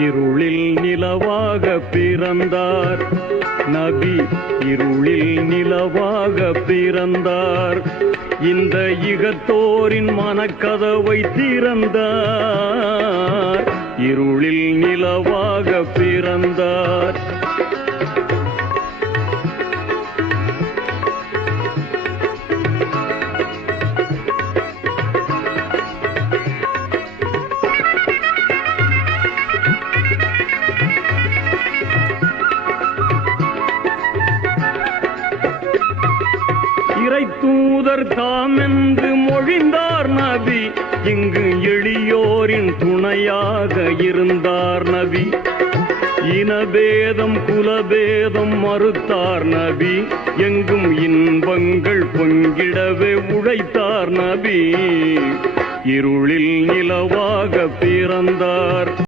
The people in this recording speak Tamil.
இருளில் நிலவாக பிறந்தார் நபி, இருளில் நிலவாக பிறந்தார். இந்த இகத்தோரின் மனக்கதவை திறந்தார். இருளில் நிலவாக பிறந்தார். இறை தூதர் தாமென்று மொழிந்தார் நபி, இங்கு எளியோரின் துணையாக இருந்தார் நபி. இனபேதம் குலபேதம் மறுத்தார் நபி, எங்கும் இன்பங்கள் பொங்கிடவே உழைத்தார் நபி. இருளில் நிலவாக பிறந்தார்.